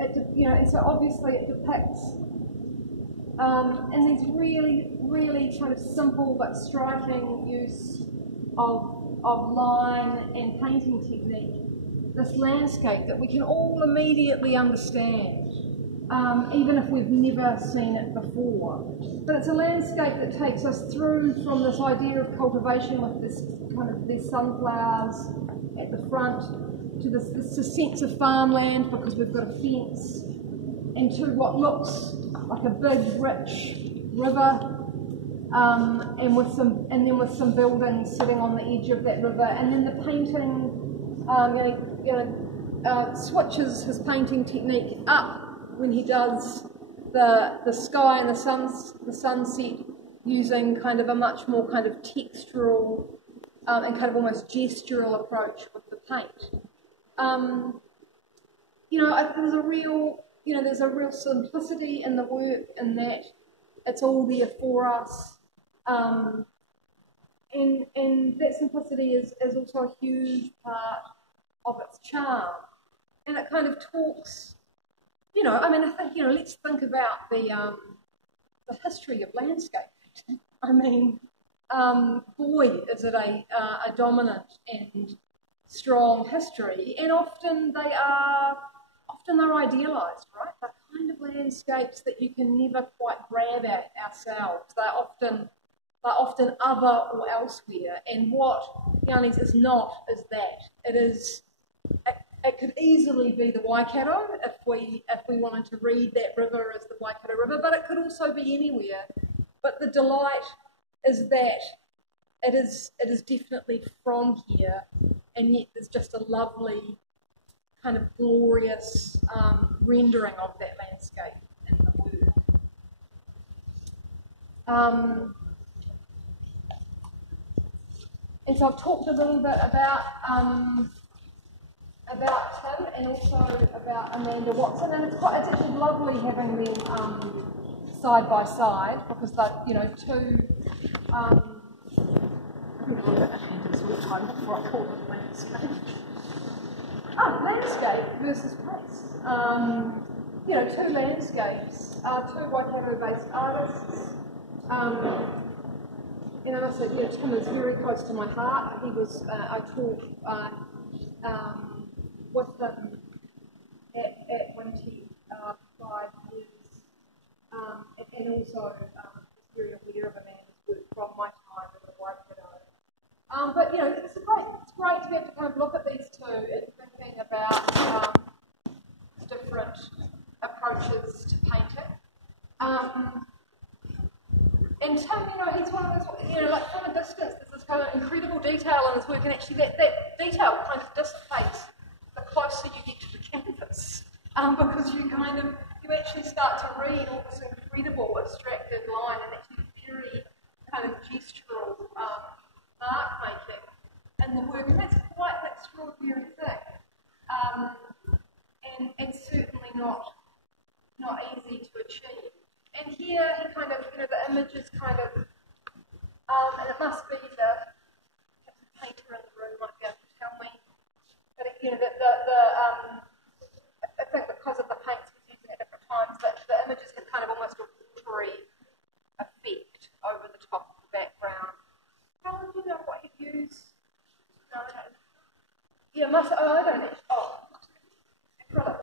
and so obviously it depicts in these really kind of simple but striking use of line and painting technique, this landscape that we can all immediately understand, even if we've never seen it before. But it's a landscape that takes us through from this idea of cultivation with this kind of these sunflowers at the front to this sense of farmland because we've got a fence, and to what looks like a big, rich river, and then with some buildings sitting on the edge of that river, and then the painting, switches his painting technique up when he does the sky and the sunset using kind of a much more kind of textural and kind of almost gestural approach with the paint. There's a real simplicity in the work in that it's all there for us. And that simplicity is also a huge part of its charm. And it kind of talks, I think, let's think about the history of landscape painting. I mean, boy, is it a dominant and strong history, and often they're idealised, right? They're kind of landscapes that you can never quite grab at ourselves. They're often other or elsewhere, and what Giannis is not is that. It could easily be the Waikato if we wanted to read that river as the Waikato River, but it could also be anywhere. But the delight is that it is definitely from here, and yet there's just a lovely kind of glorious rendering of that landscape in the work. And so I've talked a little bit about Tim and also about Amanda Watson, and it's actually lovely having them side by side because they're two. Landscape versus place. Two landscapes, two Waikato-based artists. And I must say, Tim is very close to my heart. I taught with him at Winty 5 years, and also was very aware of Amanda's work from my time in the Waikato. But it's great to be able to kind of look at these two and thinking about different approaches to painting. And Tim, he's one of those, like from a distance, there's this kind of incredible detail in his work, and actually that detail kind of dissipates the closer you get to the canvas, because you actually start to read all this incredible abstracted line and actually very kind of gestural mark making in the work, and that's quite an extraordinary thing, and certainly not easy to achieve. And here he kind of, the image is kind of, and it must be the painter in the room might be able to tell me, but I think because of the paints he's using at different times, that the images have kind of almost a watery effect over the top of the background. How do you know what he used? No, I don't. I don't